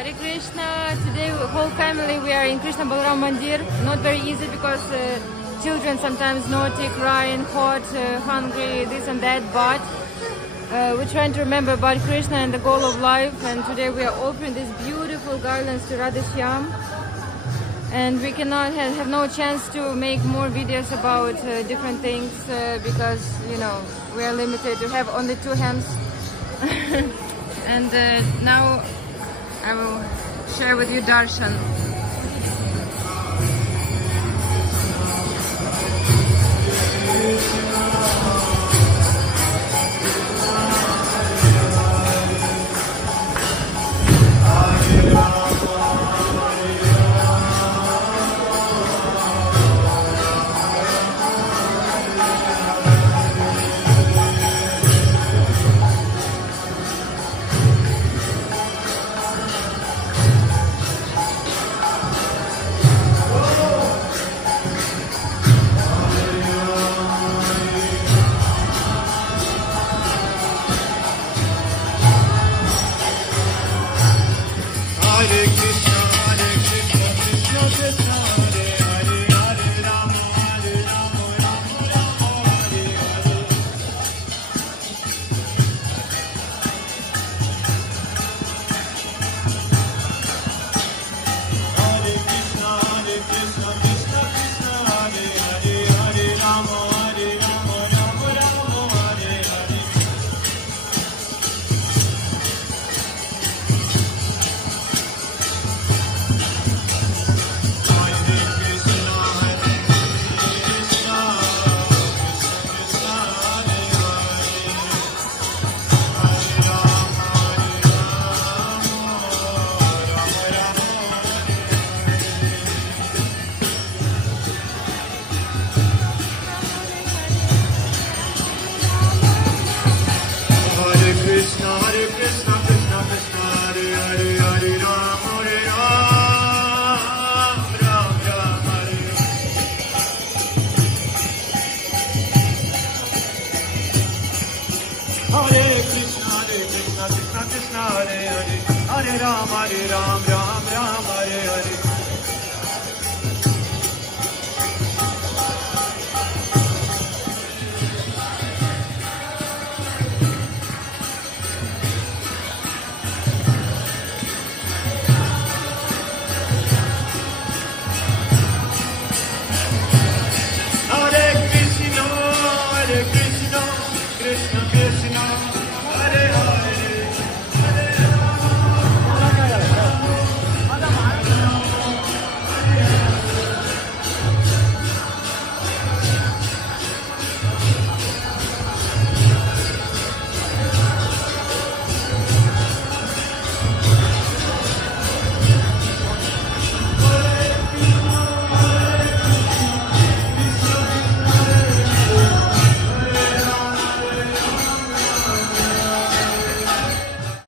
Hare Krishna. Today, whole family, we are in Krishna Balaram Mandir. Not very easy because children sometimes naughty, crying, hot, hungry, this and that. But we're trying to remember about Krishna and the goal of life. And today we are offering these beautiful garlands to Radha Shyam. And we cannot have no chance to make more videos about different things because, you know, we are limited to have only 2 hands. And now I will share with you darshan. Hare Krishna, Krishna Krishna, Hare Hare, Hare Ram,